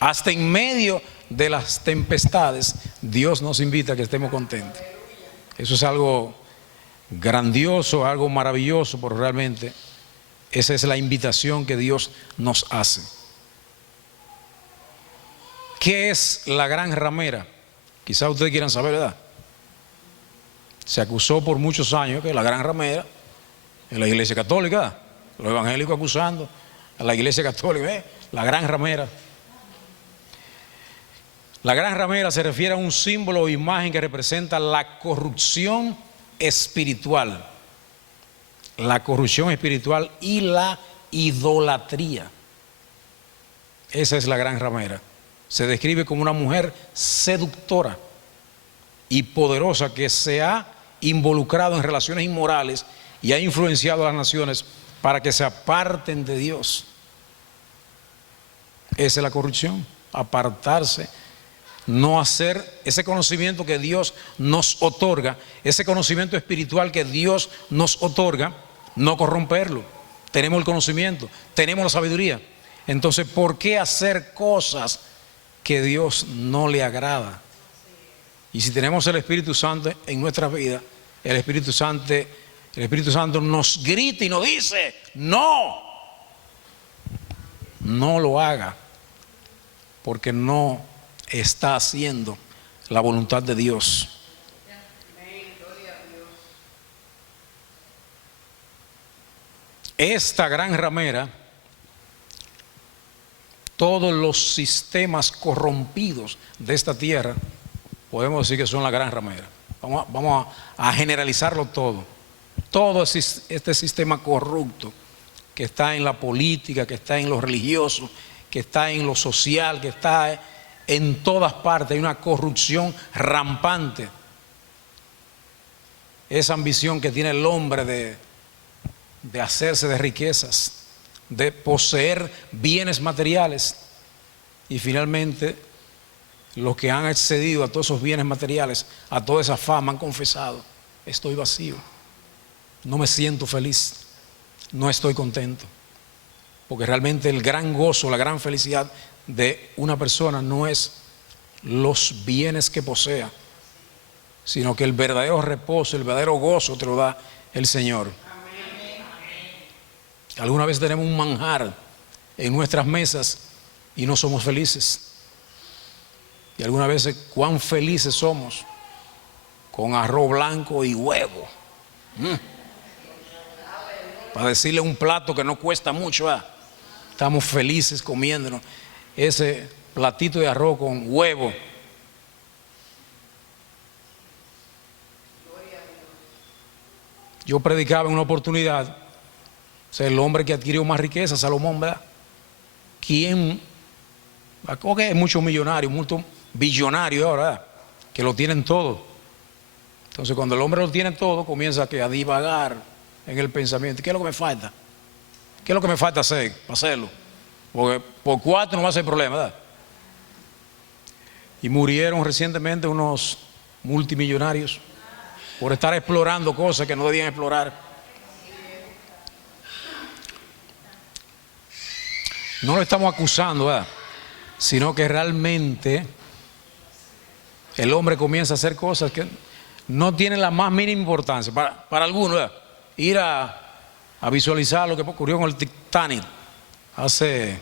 Hasta en medio de las tempestades, Dios nos invita a que estemos contentos. Eso es algo grandioso, algo maravilloso, pero realmente esa es la invitación que Dios nos hace. ¿Qué es la gran ramera? Quizás ustedes quieran saber, ¿verdad? Se acusó por muchos años que la gran ramera es la Iglesia Católica, ¿verdad? Los evangélicos acusando a la Iglesia Católica, la gran ramera. La gran ramera se refiere a un símbolo o imagen que representa la corrupción espiritual, la corrupción espiritual y la idolatría. Esa es la gran ramera. Se describe como una mujer seductora y poderosa que se ha involucrado en relaciones inmorales y ha influenciado a las naciones para que se aparten de Dios. Esa es la corrupción, apartarse, no hacer ese conocimiento que Dios nos otorga, ese conocimiento espiritual que Dios nos otorga, no corromperlo. Tenemos el conocimiento, tenemos la sabiduría. Entonces, ¿por qué hacer cosas que Dios no le agrada? Y si tenemos el Espíritu Santo en nuestra vida, el Espíritu Santo nos grita y nos dice: no, no lo haga, porque no está haciendo la voluntad de Dios. Esta gran ramera, todos los sistemas corrompidos de esta tierra, podemos decir que son la gran ramera. Vamos a generalizarlo todo. Todo este sistema corrupto que está en la política, que está en lo religioso, que está en lo social, que está en todas partes, hay una corrupción rampante. Esa ambición que tiene el hombre de hacerse de riquezas, de poseer bienes materiales, y finalmente los que han accedido a todos esos bienes materiales, a toda esa fama, han confesado: estoy vacío, no me siento feliz, no estoy contento. Porque realmente el gran gozo, la gran felicidad de una persona no es los bienes que posea, sino que el verdadero reposo, el verdadero gozo te lo da el Señor. Alguna vez tenemos un manjar en nuestras mesas y no somos felices. Y algunas veces cuán felices somos con arroz blanco y huevo. Para decirle un plato que no cuesta mucho, estamos felices comiéndonos ese platito de arroz con huevo. Yo predicaba en una oportunidad, o sea, el hombre que adquirió más riqueza, Salomón, ¿verdad? ¿Quién? Ok, hay muchos millonarios, muchos billonarios ahora, ¿verdad?, que lo tienen todo. Entonces, cuando el hombre lo tiene todo, comienza a divagar en el pensamiento. ¿Qué es lo que me falta? ¿Qué es lo que me falta hacer para hacerlo? Porque por 4 no va a ser problema, ¿verdad? Y murieron recientemente unos multimillonarios por estar explorando cosas que no debían explorar. No lo estamos acusando, ¿verdad?, sino que realmente el hombre comienza a hacer cosas que no tienen la más mínima importancia. Para algunos, ¿verdad?, ir a visualizar lo que ocurrió con el Titanic hace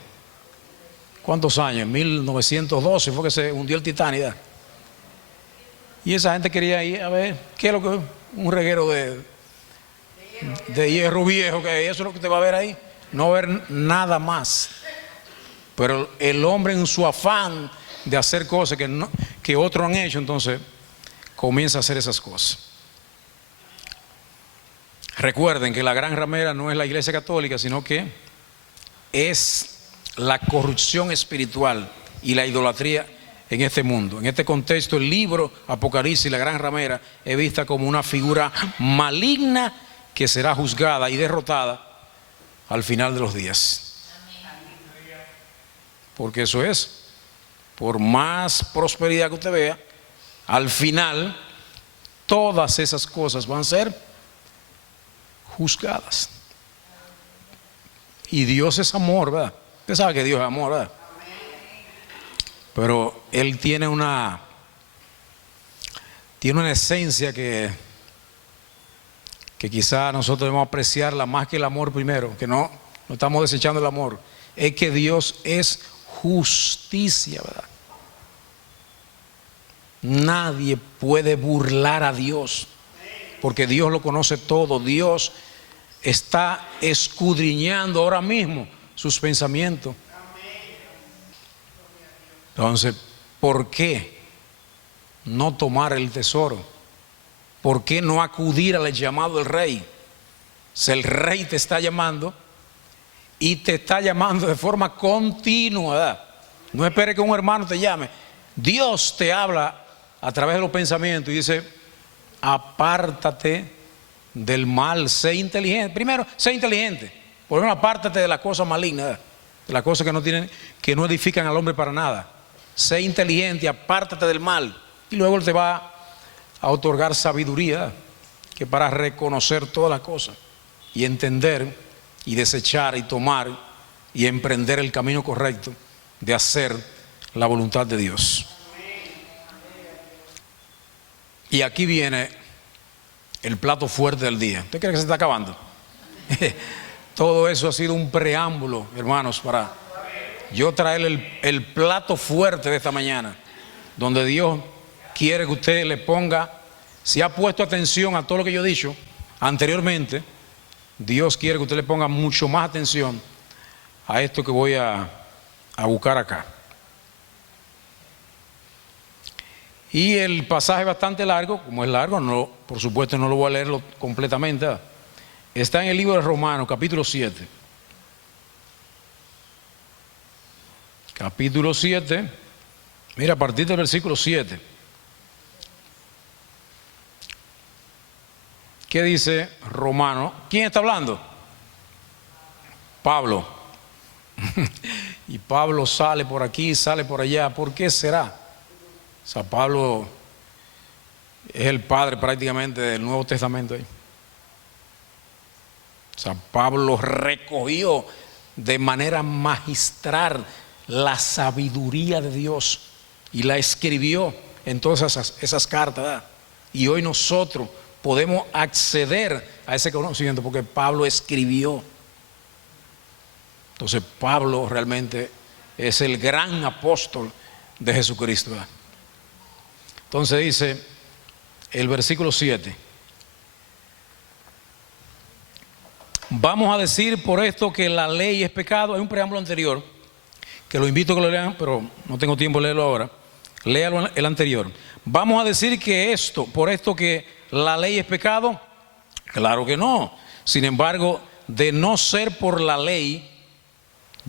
¿cuántos años? En 1912 fue que se hundió el Titanic, ¿verdad? Y esa gente quería ir a ver qué es lo que un reguero de hierro viejo, que eso es lo que te va a ver ahí, no ver nada más. Pero el hombre, en su afán de hacer cosas que otros han hecho, entonces comienza a hacer esas cosas. Recuerden que la gran ramera no es la Iglesia Católica, sino que es la corrupción espiritual y la idolatría en este mundo. En este contexto, el libro Apocalipsis, la gran ramera, es vista como una figura maligna que será juzgada y derrotada al final de los días. Porque eso es, por más prosperidad que usted vea, al final todas esas cosas van a ser juzgadas. Y Dios es amor, ¿verdad? Usted sabe que Dios es amor, ¿verdad? Pero Él tiene una esencia que quizá nosotros debemos apreciarla más que el amor primero, que no estamos desechando el amor. Es que Dios es justicia, ¿verdad? Nadie puede burlar a Dios, porque Dios lo conoce todo. Dios está escudriñando ahora mismo sus pensamientos. Entonces, ¿por qué no tomar el tesoro? ¿por qué no acudir al llamado del rey? Si el rey te está llamando y te está llamando de forma continua, no espere que un hermano te llame. Dios te habla a través de los pensamientos y dice: apártate del mal, sé inteligente. Primero, sé inteligente. Por ejemplo, apártate de las cosas malignas, de las cosas que no edifican al hombre para nada. Sé inteligente, apártate del mal. Y luego Él te va a otorgar sabiduría, que para reconocer todas las cosas y entender y desechar y tomar y emprender el camino correcto de hacer la voluntad de Dios. Y aquí viene el plato fuerte del día. ¿Usted cree que se está acabando? Todo eso ha sido un preámbulo, hermanos, para yo traer el plato fuerte de esta mañana, donde Dios quiere que usted le ponga, si ha puesto atención a todo lo que yo he dicho anteriormente, Dios quiere que usted le ponga mucho más atención a esto que voy a buscar acá. Y el pasaje es bastante largo. Como es largo, no, por supuesto no lo voy a leerlo completamente. Está en el libro de Romanos, capítulo 7. Capítulo 7, mira, a partir del versículo 7. ¿Qué dice Romano? ¿Quién está hablando? Pablo. Y Pablo sale por aquí, sale por allá. ¿Por qué será? O sea, Pablo es el padre prácticamente del Nuevo Testamento ahí. O sea, Pablo recogió de manera magistral la sabiduría de Dios y la escribió en todas esas cartas, ¿verdad? Y hoy nosotros podemos acceder a ese conocimiento porque Pablo escribió. Entonces Pablo realmente es el gran apóstol de Jesucristo, ¿verdad? Entonces dice el versículo 7: vamos a decir por esto que la ley es pecado. Hay un preámbulo anterior que lo invito a que lo lean, pero no tengo tiempo de leerlo ahora. Léalo el anterior. Vamos a decir que por esto que la ley es pecado. Claro que no. Sin embargo, de no ser por la ley,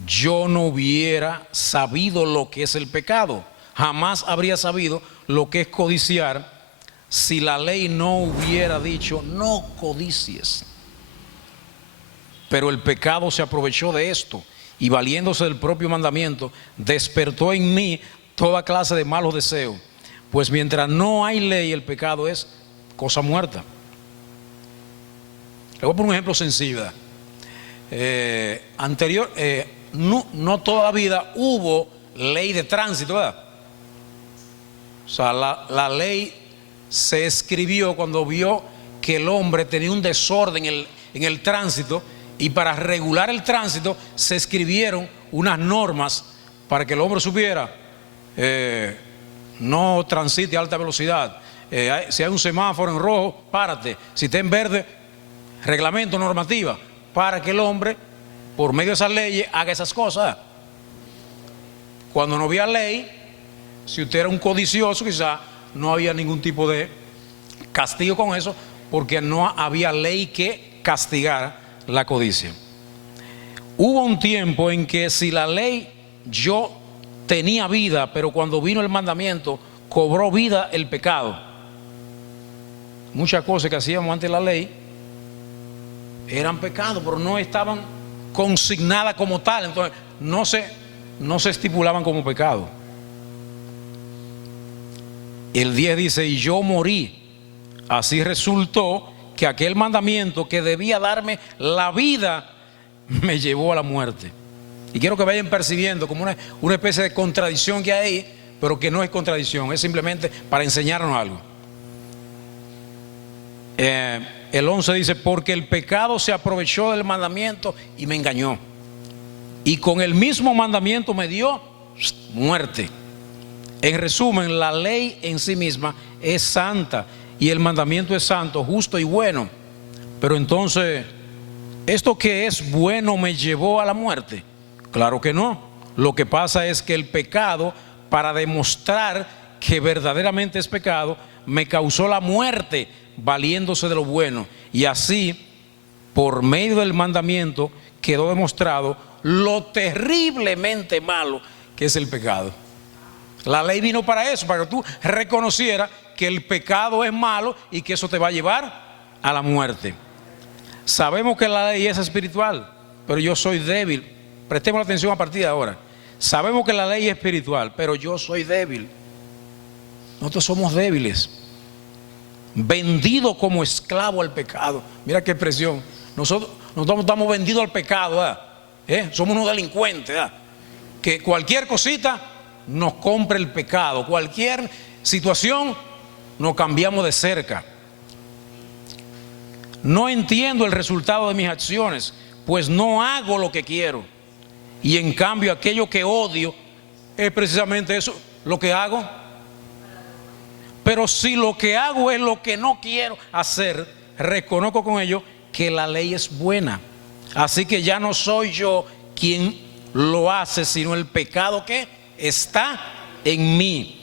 yo no hubiera sabido lo que es el pecado. Jamás habría sabido lo que es codiciar si la ley no hubiera dicho: no codicies. Pero el pecado se aprovechó de esto y, valiéndose del propio mandamiento, despertó en mí toda clase de malos deseos. Pues mientras no hay ley, el pecado es cosa muerta. Le voy a poner un ejemplo sencillo. No toda la vida hubo ley de tránsito, ¿verdad? O sea, la ley se escribió cuando vio que el hombre tenía un desorden en el tránsito, y para regular el tránsito se escribieron unas normas para que el hombre supiera: no transite a alta velocidad, si hay un semáforo en rojo, párate, si está en verde, reglamento, normativa, para que el hombre, por medio de esas leyes, haga esas cosas. Cuando no había ley, si usted era un codicioso, quizá no había ningún tipo de castigo con eso, porque no había ley que castigara la codicia. Hubo un tiempo en que si la ley yo tenía vida, pero cuando vino el mandamiento cobró vida el pecado. Muchas cosas que hacíamos antes de la ley eran pecados, pero no estaban consignadas como tal, entonces no se estipulaban como pecado. El 10 dice: y yo morí. Así resultó que aquel mandamiento que debía darme la vida me llevó a la muerte. Y quiero que vayan percibiendo como una especie de contradicción que hay ahí, pero que no es contradicción, es simplemente para enseñarnos algo. El 11 dice: porque el pecado se aprovechó del mandamiento y me engañó, y con el mismo mandamiento me dio muerte. En resumen, la ley en sí misma es santa y el mandamiento es santo, justo y bueno. Pero entonces, ¿esto que es bueno me llevó a la muerte? Claro que no. Lo que pasa es que el pecado, para demostrar que verdaderamente es pecado, me causó la muerte valiéndose de lo bueno. Y así, por medio del mandamiento, quedó demostrado lo terriblemente malo que es el pecado. La ley vino para eso, para que tú reconocieras que el pecado es malo y que eso te va a llevar a la muerte. Sabemos que la ley es espiritual, pero yo soy débil. Prestemos atención a partir de ahora. Sabemos que la ley es espiritual, pero yo soy débil. Nosotros somos débiles, vendidos como esclavos al pecado. Mira qué expresión. Nosotros estamos vendidos al pecado, ¿verdad? Somos unos delincuentes, ¿verdad? Que cualquier cosita nos compra el pecado, cualquier situación nos cambiamos de cerca. No entiendo el resultado de mis acciones, pues no hago lo que quiero. Y en cambio aquello que odio es precisamente eso, lo que hago. Pero si lo que hago es lo que no quiero hacer, reconozco con ello que la ley es buena. Así que ya no soy yo quien lo hace, sino el pecado que está en mí.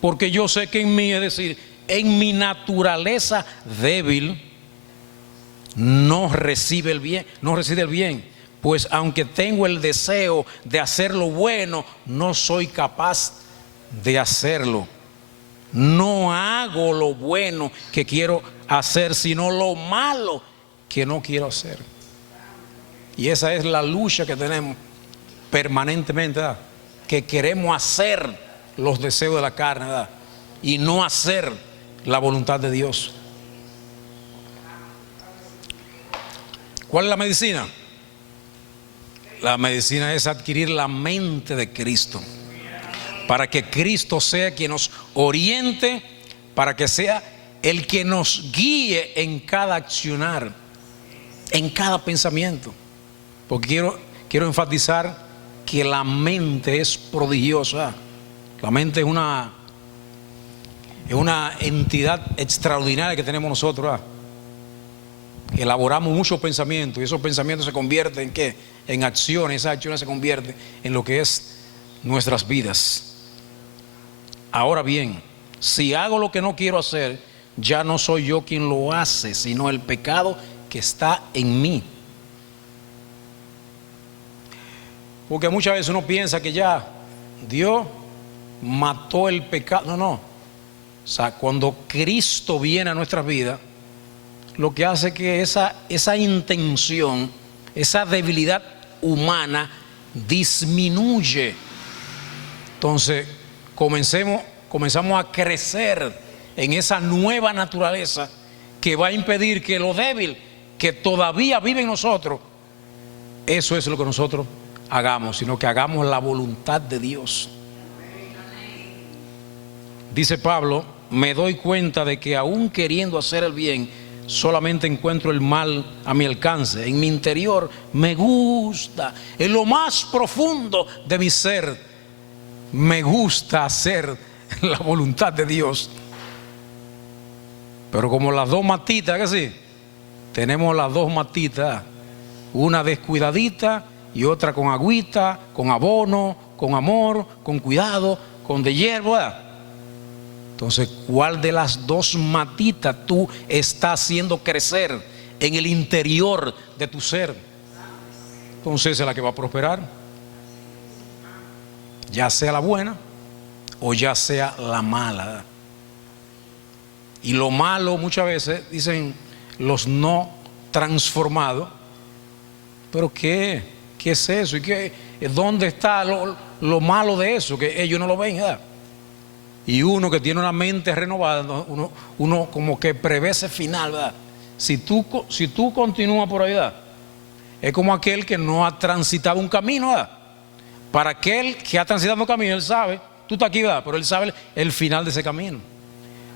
Porque yo sé que en mí, es decir, en mi naturaleza débil, no reside el bien. Pues aunque tengo el deseo de hacer lo bueno, no soy capaz de hacerlo. No hago lo bueno que quiero hacer, sino lo malo que no quiero hacer. Y esa es la lucha que tenemos permanentemente, ¿verdad? Que queremos hacer los deseos de la carne, ¿verdad? Y no hacer la voluntad de Dios. ¿Cuál es la medicina? La medicina es adquirir la mente de Cristo, para que Cristo sea quien nos oriente, para que sea el que nos guíe en cada accionar, en cada pensamiento. Porque quiero enfatizar que la mente es prodigiosa. La mente es una entidad extraordinaria que tenemos nosotros, ¿verdad? Elaboramos muchos pensamientos y esos pensamientos se convierten en ¿qué? En acciones. Esas acciones se convierten en lo que es nuestras vidas. Ahora bien, si hago lo que no quiero hacer, ya no soy yo quien lo hace, sino el pecado que está en mí. Porque muchas veces uno piensa que ya Dios mató el pecado. No. O sea, cuando Cristo viene a nuestras vidas, lo que hace que esa intención, esa debilidad humana disminuye. Entonces comenzamos a crecer en esa nueva naturaleza que va a impedir que lo débil que todavía vive en nosotros, eso es lo que nosotros hagamos, sino que hagamos la voluntad de Dios. Dice Pablo: me doy cuenta de que aún queriendo hacer el bien, solamente encuentro el mal a mi alcance. En mi interior me gusta, en lo más profundo de mi ser, me gusta hacer la voluntad de Dios. Pero como las dos matitas, que sí, tenemos las dos matitas, una descuidadita y otra con agüita, con abono, con amor, con cuidado, con de hierba. Entonces, ¿cuál de las dos matitas tú estás haciendo crecer en el interior de tu ser? Entonces esa es la que va a prosperar, ya sea la buena o ya sea la mala. Y lo malo muchas veces dicen los no transformados. ¿Pero qué es eso? ¿Y dónde está lo malo de eso? Que ellos no lo ven, ¿verdad? Y uno que tiene una mente renovada, uno como que prevé ese final, ¿verdad? Si tú continúas por ahí, ¿verdad? Es como aquel que no ha transitado un camino, ¿verdad? Para aquel que ha transitado un camino, él sabe, tú estás aquí, ¿verdad? Pero él sabe el final de ese camino.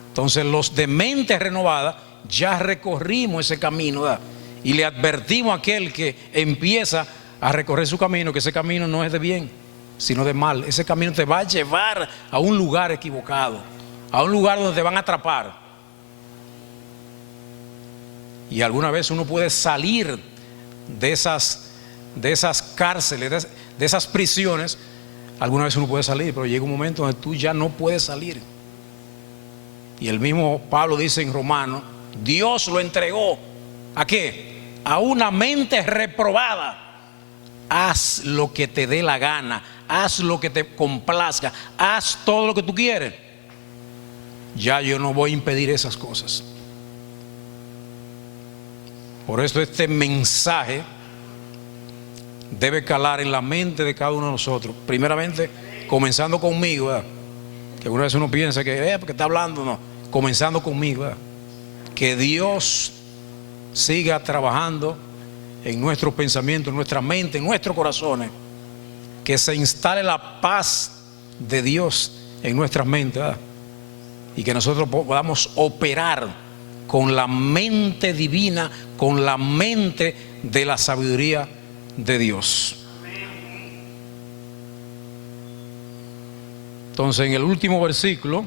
Entonces los de mente renovada ya recorrimos ese camino, ¿verdad? Y le advertimos a aquel que empieza a recorrer su camino, que ese camino no es de bien, sino de mal. Ese camino te va a llevar a un lugar equivocado, a un lugar donde te van a atrapar. Y alguna vez uno puede salir de esas cárceles, de esas prisiones. Alguna vez uno puede salir, pero llega un momento donde tú ya no puedes salir. Y el mismo Pablo dice en Romanos Dios lo entregó. ¿A qué? A una mente reprobada. Haz lo que te dé la gana, haz lo que te complazca, haz todo lo que tú quieres. Ya yo no voy a impedir esas cosas. Por eso este mensaje debe calar en la mente de cada uno de nosotros. Primeramente, comenzando conmigo, ¿verdad? Que una vez uno piensa que porque está hablando, no. Comenzando conmigo, ¿verdad? Que Dios siga trabajando en nuestros pensamientos, en nuestra mente, en nuestros corazones. Que se instale la paz de Dios en nuestras mentes, ¿verdad? Y que nosotros podamos operar con la mente divina, con la mente de la sabiduría de Dios. Entonces, en el último versículo,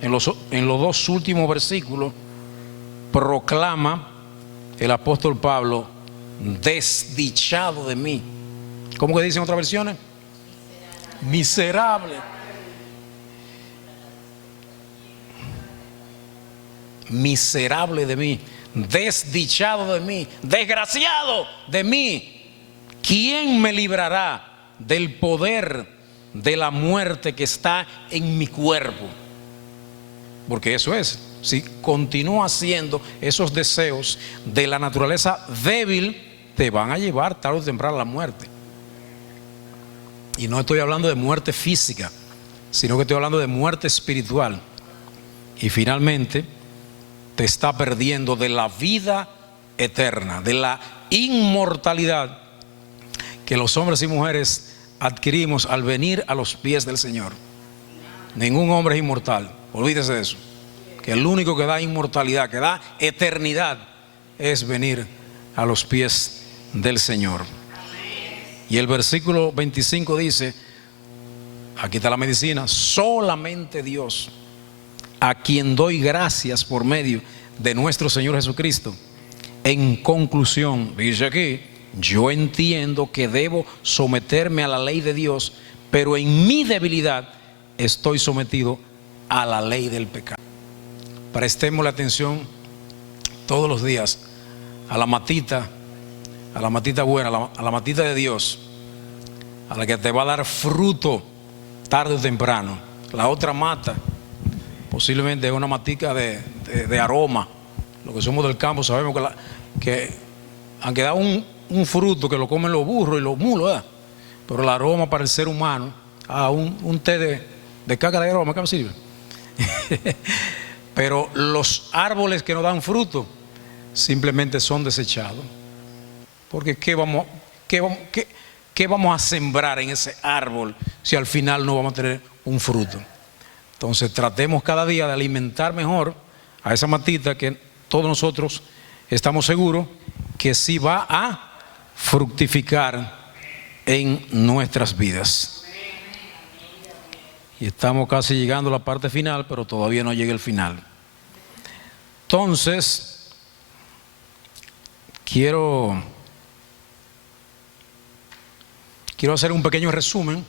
en los dos últimos versículos, proclama el apóstol Pablo: desdichado de mí. ¿Cómo que dicen otras versiones? Miserable. Miserable de mí, desdichado de mí, desgraciado de mí. ¿Quién me librará del poder de la muerte que está en mi cuerpo? Porque eso es, si continúa haciendo esos deseos de la naturaleza débil, te van a llevar tarde o temprano a la muerte. Y no estoy hablando de muerte física, sino que estoy hablando de muerte espiritual. Y finalmente te está perdiendo de la vida eterna, de la inmortalidad que los hombres y mujeres adquirimos al venir a los pies del Señor. Ningún hombre es inmortal, olvídese de eso. Que el único que da inmortalidad, que da eternidad, es venir a los pies del Señor. Y el versículo 25 dice, aquí está la medicina: solamente Dios, a quien doy gracias por medio de nuestro Señor Jesucristo. En conclusión, dice aquí, yo entiendo que debo someterme a la ley de Dios, pero en mi debilidad estoy sometido a la ley del pecado. Prestemos la atención todos los días a la matita buena, a la matita de Dios, a la que te va a dar fruto tarde o temprano. La otra mata posiblemente es una matica de aroma. Los que somos del campo sabemos que aunque da un fruto que lo comen los burros y los mulos, ¿verdad? Pero el aroma para el ser humano, un té de caca de aroma, ¿qué me sirve? Pero los árboles que no dan fruto simplemente son desechados. Porque ¿qué vamos a sembrar en ese árbol si al final no vamos a tener un fruto? Entonces tratemos cada día de alimentar mejor a esa matita que todos nosotros estamos seguros que sí va a fructificar en nuestras vidas. Y estamos casi llegando a la parte final, pero todavía no llega el final. Entonces, quiero hacer un pequeño resumen,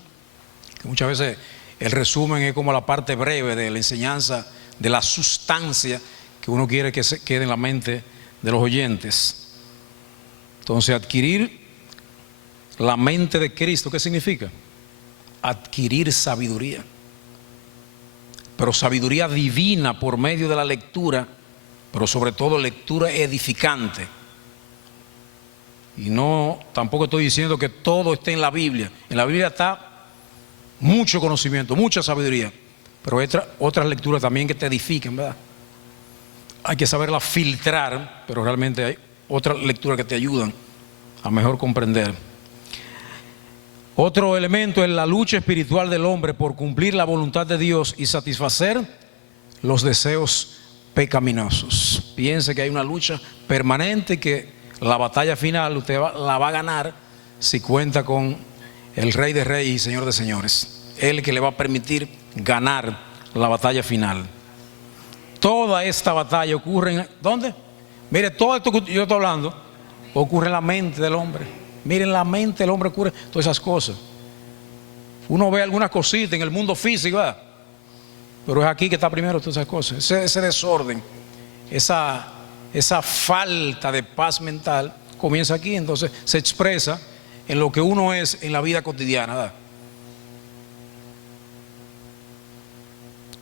que muchas veces el resumen es como la parte breve de la enseñanza, de la sustancia que uno quiere que se quede en la mente de los oyentes. Entonces, adquirir la mente de Cristo, ¿qué significa? Adquirir sabiduría, pero sabiduría divina por medio de la lectura, pero sobre todo lectura edificante. Y no, tampoco estoy diciendo que todo esté en la Biblia. En la Biblia está mucho conocimiento, mucha sabiduría, pero hay otras lecturas también que te edifican, ¿verdad? Hay que saberla filtrar, pero realmente hay otras lecturas que te ayudan a mejor comprender. Otro elemento es la lucha espiritual del hombre por cumplir la voluntad de Dios y satisfacer los deseos pecaminosos. Piense que hay una lucha permanente, que la batalla final usted la va a ganar si cuenta con el Rey de Reyes y Señor de Señores. Él que le va a permitir ganar la batalla final. Toda esta batalla ocurre en ¿dónde? Mire, todo esto que yo estoy hablando ocurre en la mente del hombre. Miren, la mente del hombre ocurre todas esas cosas. Uno ve algunas cositas en el mundo físico, ¿verdad? Pero es aquí que está primero todas esas cosas. Ese desorden esa falta de paz mental comienza aquí, entonces se expresa en lo que uno es en la vida cotidiana, ¿verdad?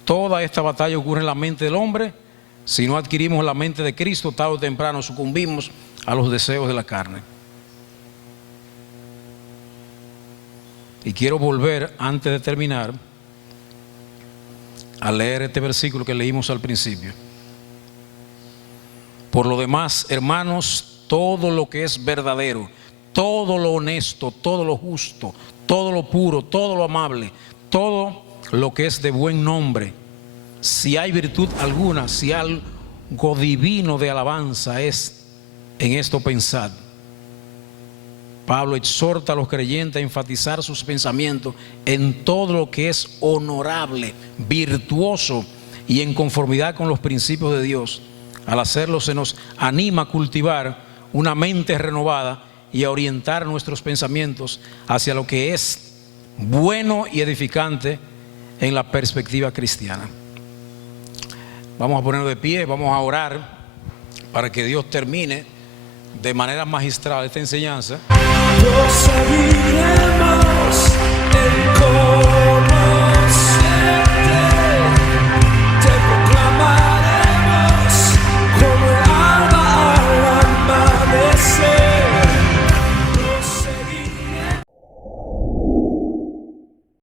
Toda esta batalla ocurre en la mente del hombre. Si no adquirimos la mente de Cristo, tarde o temprano sucumbimos a los deseos de la carne. Y quiero volver, antes de terminar, a leer este versículo que leímos al principio. Por lo demás, hermanos, todo lo que es verdadero, todo lo honesto, todo lo justo, todo lo puro, todo lo amable, todo lo que es de buen nombre, si hay virtud alguna, si algo divino de alabanza es, en esto pensad. Pablo exhorta a los creyentes a enfatizar sus pensamientos en todo lo que es honorable, virtuoso y en conformidad con los principios de Dios. Al hacerlo se nos anima a cultivar una mente renovada y a orientar nuestros pensamientos hacia lo que es bueno y edificante en la perspectiva cristiana. Vamos a ponernos de pie, vamos a orar para que Dios termine de manera magistral esta enseñanza. Lo sabíamos en